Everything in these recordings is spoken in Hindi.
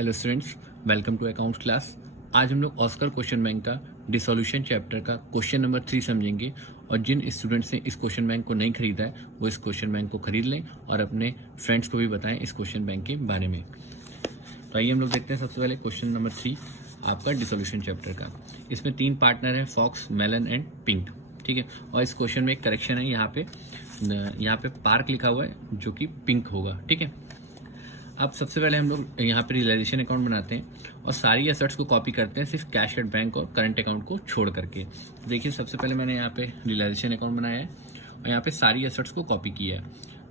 Hello students, welcome to account class. आज हम लोग ऑस्कर क्वेश्चन बैंक का डिसोल्यूशन चैप्टर का क्वेश्चन नंबर 3 समझेंगे। और जिन स्टूडेंट्स ने इस क्वेश्चन बैंक को नहीं खरीदा है वो इस क्वेश्चन बैंक को खरीद लें और अपने फ्रेंड्स को भी बताएं इस क्वेश्चन बैंक के बारे में। तो आइए हम लोग देखते हैं सबसे पहले क्वेश्चन नंबर 3 आपका डिसोल्यूशन चैप्टर का। इसमें 3 पार्टनर हैं, फॉक्स, मेलन एंड पिंक। ठीक है, और इस क्वेश्चन में एक करेक्शन है, यहाँ पे पार्क लिखा हुआ है जो कि पिंक होगा। ठीक है, अब सबसे पहले हम लोग यहाँ पे रियलाइजेशन अकाउंट बनाते हैं और सारी एसेट्स को कॉपी करते हैं सिर्फ कैश एट बैंक और करंट अकाउंट को छोड़ करके। देखिए सबसे पहले मैंने यहाँ पे रियलाइजेशन अकाउंट बनाया है और यहाँ पे सारी एसेट्स को कॉपी किया है।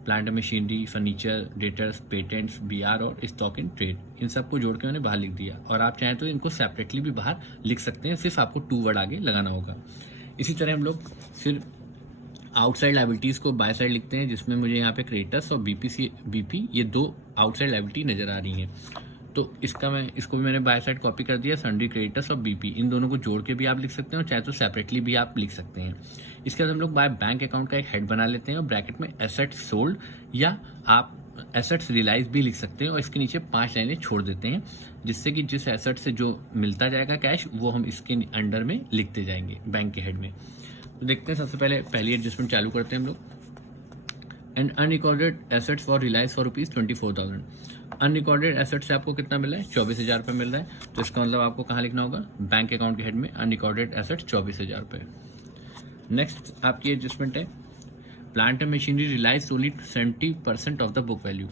Plant machinery, furniture, debtors, patents, BR और स्टॉक इन ट्रेड, इन सबको जोड़ के मैंने बाहर लिख दिया। और आप चाहें तो इनको सेपरेटली भी बाहर लिख सकते हैं, सिर्फ आपको 2 वर्ड आगे लगाना होगा। इसी तरह हम लोग फिर आउटसाइड लाइबिलिटीज को बाय साइड लिखते हैं, जिसमें मुझे यहाँ पे क्रेडिटर्स और बीपी ये 2 आउटसाइड लाइबिलिटी नजर आ रही हैं। तो इसको भी मैंने बाय साइड कॉपी कर दिया। सन्ड्री, क्रेडिटर्स और बीपी, इन दोनों को जोड़ के भी आप लिख सकते हैं और चाहे तो सेपरेटली भी आप लिख सकते हैं। इसके बाद हम लोग बाय बैंक अकाउंट का एक हेड बना लेते हैं और ब्रैकेट में एसेट्स सोल्ड या आप एसेट्स रियलाइज भी लिख सकते हैं और इसके नीचे 5 लाइनें छोड़ देते हैं, जिससे कि जिस एसेट से जो मिलता जाएगा कैश वो हम इसके अंडर में लिखते जाएंगे बैंक के हेड में। तो देखते हैं, सबसे पहले पहली एडजस्टमेंट चालू करते हैं हम लोग। And unrecorded assets for realise for ₹24,000। Unrecorded asset से आपको कितना मिल रहा है? 24,000 रुपये मिल रहा है। तो इसका मतलब आपको कहाँ लिखना होगा? बैंक अकाउंट के हेड में अनरिकॉर्डेड एसेट्स 24,000 रुपये। नेक्स्ट आपकी एडजस्टमेंट है, plant and machinery realise only 70% of the book value.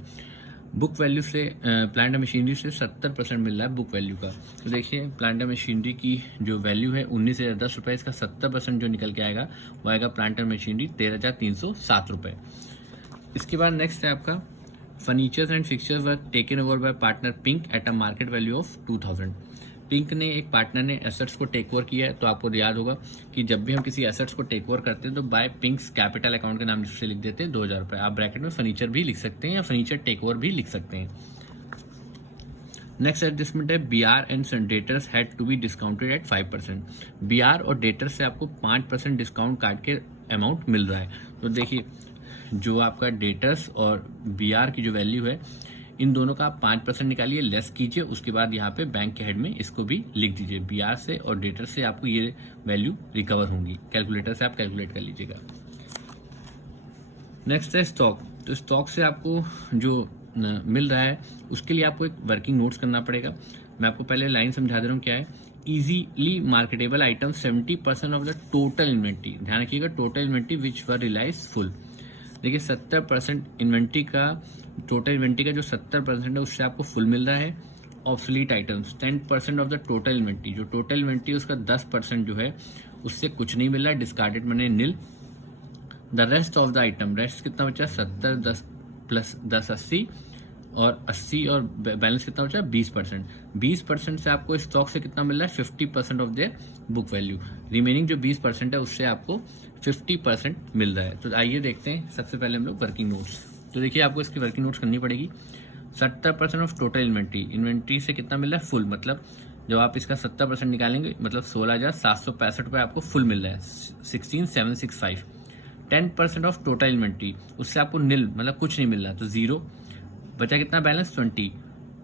Book value से प्लांट एंड मशीनरी से 70% मिल रहा है बुक वैल्यू का। तो देखिए प्लांट एंड मशीनरी की जो वैल्यू है 19,010 रुपये, इसका 70% जो निकल के आएगा वो आएगा प्लांट एंड मशीनरी 13,307 रुपये। इसके बाद नेक्स्ट है आपका furnitures and fixtures were taken over by partner pink at a market value of 2,000। Pink ने, एक पार्टनर ने एसेट्स को टेक ओवर किया है। तो आपको याद होगा कि जब भी हम किसी एसेट्स को टेक ओवर करते हैं तो बाय पिंक्स कैपिटल अकाउंट के नाम से लिख देते हैं 2,000 रुपये। आप ब्रैकेट में फर्नीचर भी लिख सकते हैं या फर्नीचर टेक ओवर भी लिख सकते हैं। नेक्स्ट एडजस्टमेंट है, BR and debtors had to be discounted at 5%। BR और डेटर्स से आपको 5% डिस्काउंट काट के अमाउंट मिल रहा है। तो देखिए जो आपका डेटर्स और बीआर की जो वैल्यू है, इन दोनों का आप 5% निकालिए, लेस कीजिए, उसके बाद यहाँ पे बैंक के हेड में इसको भी लिख दीजिए। बीआर से और डेटर से आपको ये वैल्यू रिकवर होंगी। कैलकुलेटर से आप कैलकुलेट कर लीजिएगा। नेक्स्ट है स्टॉक। तो स्टॉक से आपको जो मिल रहा है उसके लिए आपको एक वर्किंग नोट्स करना पड़ेगा। मैं आपको पहले लाइन समझा दे रहा हूँ क्या है। Easily marketable item 70% of the total inventory. ध्यान रखिएगा, टोटल इन्वेंट्री विच वर रिलाइज फुल। देखिए 70% इन्वेंट्री का, टोटल इन्वेंट्री का जो 70% है उससे आपको फुल मिल रहा है। Obsolete items 10% of the total inventory. जो टोटल इन्वेंट्री उसका 10% जो है उससे कुछ नहीं मिल रहा है, डिस्कार्डेड मैंने नील। The rest of the item, rest कितना बचा? 70, 10 प्लस 10 80 और 80 और बैलेंस कितना बचा? 20%। 20% से आपको स्टॉक से कितना मिल रहा है? 50% of their book value. Remaining जो 20% है उससे आपको 50% मिल रहा है। तो आइए देखते हैं सबसे पहले हम लोग वर्किंग नोट्स। तो देखिए आपको इसकी वर्किंग नोट्स करनी पड़ेगी। 70% ऑफ टोटल इन्वेंट्री, इन्वेंट्री से कितना मिल रहा है? फुल। मतलब जब आप इसका 70% निकालेंगे मतलब 16,765 रुपये आपको फुल मिल रहा है, 16,765। 10% ऑफ टोटल इन्वेंट्री, उससे आपको नील मतलब कुछ नहीं मिल रहा, तो 0 बचा। कितना बैलेंस? 20।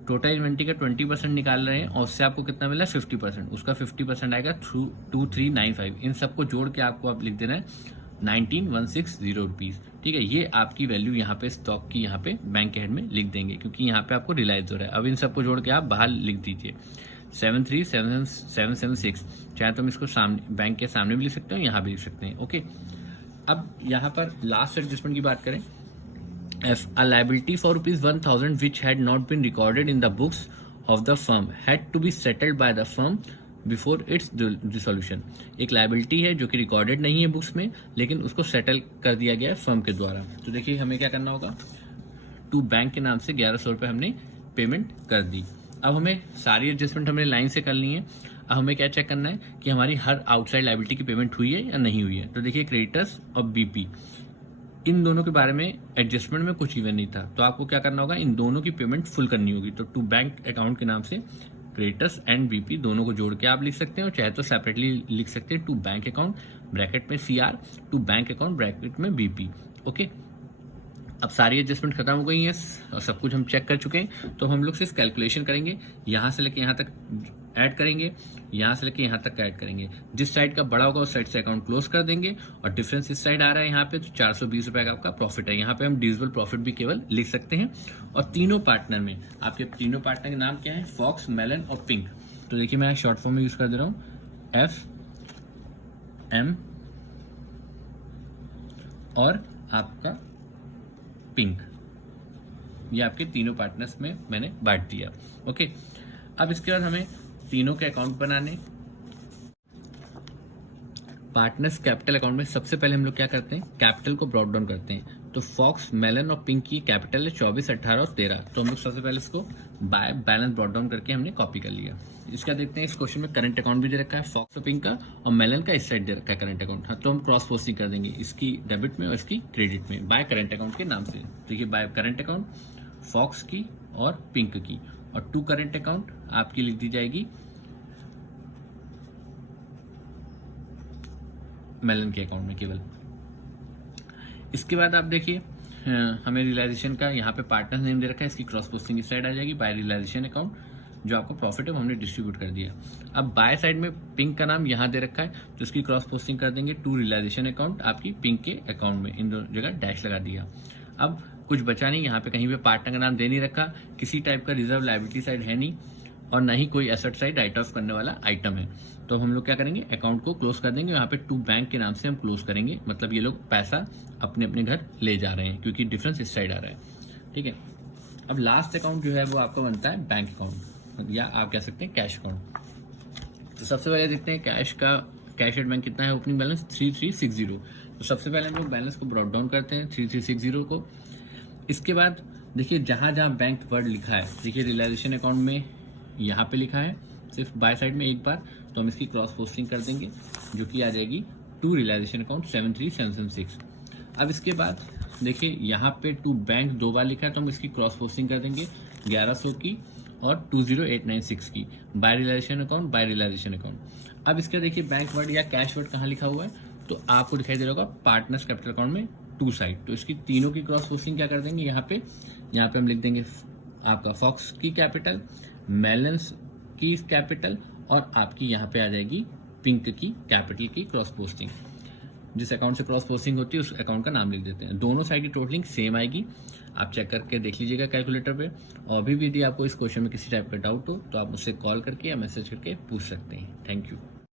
टोटल इन्वेंट्री का 20% निकाल रहे हैं और उससे आपको कितना मिला? 50%। उसका 50% आएगा 2395। इन सबको जोड़ के आपको आप लिख देना है 19,160 रुपीज़। ठीक है, ये आपकी वैल्यू यहाँ पे स्टॉक की यहाँ पे बैंक के हेड में लिख देंगे, क्योंकि यहाँ पे आपको रिलाइज हो रहा है। अब इन सबको जोड़ के आप बाहर लिख दीजिए 73,776। चाहे तो हम इसको सामने बैंक के सामने भी लिख सकते हो, यहाँ भी लिख सकते हैं। ओके, अब यहाँ पर लास्ट एडजस्टमेंट की बात करें। If a liability for ₹1,000 which had not been recorded in the books of the firm had to be settled by the firm before its dissolution। एक लाइबिलिटी है जो कि रिकॉर्डेड नहीं है बुक्स में, लेकिन उसको सेटल कर दिया गया है फर्म के द्वारा। तो देखिए हमें क्या करना होगा, टू बैंक के नाम से 1,100 रुपये हमने पेमेंट कर दी। अब हमें सारी एडजस्टमेंट हमने लाइन से कर ली है। अब हमें क्या चेक करना है कि हमारी हर आउटसाइड लाइबिलिटी की पेमेंट हुई है या नहीं हुई है। तो देखिए क्रेडिटर्स और बीपी, इन दोनों के बारे में एडजस्टमेंट में कुछ इवन नहीं था, तो आपको क्या करना होगा, इन दोनों की पेमेंट फुल करनी होगी। तो टू बैंक अकाउंट के नाम से क्रेडिटर्स एंड बीपी दोनों को जोड़ के आप लिख सकते हैं और चाहे तो सेपरेटली लिख सकते हैं। टू बैंक अकाउंट ब्रैकेट में CR, to bank account bracket में बीपी। ओके, अब सारी एडजस्टमेंट खत्म हो गई हैं और सब कुछ हम चेक कर चुके हैं, तो हम लोग सिर्फ कैलकुलेशन करेंगे। यहाँ से लेके यहाँ तक ऐड करेंगे, यहाँ से लेके यहाँ तक ऐड करेंगे। जिस साइड का बड़ा होगा उस साइड से अकाउंट क्लोज कर देंगे और डिफरेंस इस साइड आ रहा है यहाँ पे, तो 420 रुपए का आपका प्रॉफिट है। यहाँ पे हम डिविजिबल प्रॉफिट भी केवल लिख सकते हैं। और तीनों पार्टनर में आपके तीनों पार्टनर के नाम क्या है? फॉक्स, मेलन और पिंक। तो देखिए मैं शॉर्ट फॉर्म में यूज कर दे रहा हूँ, FM और आपका पिंक। ये आपके तीनों पार्टनर्स में मैंने बांट दिया। ओके, अब इसके बाद हमें तीनों के अकाउंट बनाने। पार्टनर्स कैपिटल अकाउंट में सबसे पहले हम लोग क्या करते हैं? कैपिटल को ब्रॉट डाउन करते हैं। तो फॉक्स, मेलन और पिंक की कैपिटल है 24, 18 और 13। तो हम लोग सबसे पहले इसको बाय बैलेंस ब्रॉट डाउन करके हमने कॉपी कर लिया। इसका देखते हैं, इस क्वेश्चन में करंट अकाउंट भी दे रखा है फॉक्स और पिंक का, और मेलन का इस साइड दे रखा है करंट अकाउंट। हाँ, तो हम क्रॉस पोस्टिंग कर देंगे, इसकी डेबिट में और इसकी क्रेडिट में, बाय करंट अकाउंट के नाम से। देखिए बाय करंट अकाउंट फॉक्स की और पिंक की, और टू करंट अकाउंट आपकी लिख दी जाएगी मेलन के अकाउंट में केवल। इसके बाद आप देखिए हमें रियलाइजेशन का यहाँ पे पार्टनर नेम दे रखा है, इसकी क्रॉस पोस्टिंग इस साइड आ जाएगी। बाय रियलाइजेशन अकाउंट, जो आपको प्रॉफिट है वो हमने डिस्ट्रीब्यूट कर दिया। अब बाय साइड में पिंक का नाम यहाँ दे रखा है, तो इसकी क्रॉस पोस्टिंग कर देंगे टू रियलाइजेशन अकाउंट आपकी पिंक के अकाउंट में। इन दोनों जगह डैश लगा दिया। अब कुछ बचा नहीं, यहाँ पे कहीं पे पार्टनर का नाम दे नहीं रखा, किसी टाइप का रिजर्व लायबिलिटी साइड है नहीं, और ना ही कोई एसेट साइड राइट ऑफ करने वाला आइटम है। तो हम लोग क्या करेंगे? अकाउंट को क्लोज कर देंगे। यहाँ पे टू बैंक के नाम से हम क्लोज करेंगे, मतलब ये लोग पैसा अपने अपने घर ले जा रहे हैं क्योंकि डिफरेंस इस साइड आ रहा है। ठीक है, अब लास्ट अकाउंट जो है वो आपका बनता है बैंक अकाउंट, या आप कह सकते हैं कैश अकाउंट। तो सबसे पहले देखते हैं कैश एट बैंक कितना है। Opening balance 3360। तो सबसे पहले हम लोग बैलेंस को ब्रॉट डाउन करते हैं 3360 को। इसके बाद देखिए जहां जहां बैंक वर्ड लिखा है, देखिए रियलाइजेशन अकाउंट में यहाँ पे लिखा है सिर्फ बाय साइड में एक बार, तो हम इसकी क्रॉस पोस्टिंग कर देंगे, जो कि आ जाएगी टू रियलाइजेशन अकाउंट 73776। अब इसके बाद देखिए यहाँ पे टू बैंक दो बार लिखा है, तो हम इसकी क्रॉस पोस्टिंग कर देंगे 1100 की और 20896 की। By realisation account, by realisation account. अब इसका देखिए बैंक वर्ड या कैश वर्ड कहाँ लिखा हुआ है, तो आपको दिखाई दे रहा होगा पार्टनर्स कैपिटल अकाउंट में टू साइड। तो इसकी तीनों की क्रॉस पोस्टिंग क्या कर देंगे? यहाँ पे हम लिख देंगे आपका फॉक्स की कैपिटल, मेलन्स की कैपिटल, और आपकी यहाँ पे आ जाएगी पिंक की कैपिटल की क्रॉस पोस्टिंग। जिस अकाउंट से क्रॉस पोस्टिंग होती है उस अकाउंट का नाम लिख देते हैं। दोनों साइड की टोटलिंग सेम आएगी, आप चेक करके देख लीजिएगा कैलकुलेटर पे। और अभी भी यदि आपको इस क्वेश्चन में किसी टाइप का डाउट हो तो आप मुझसे कॉल करके या मैसेज करके पूछ सकते हैं। Thank you.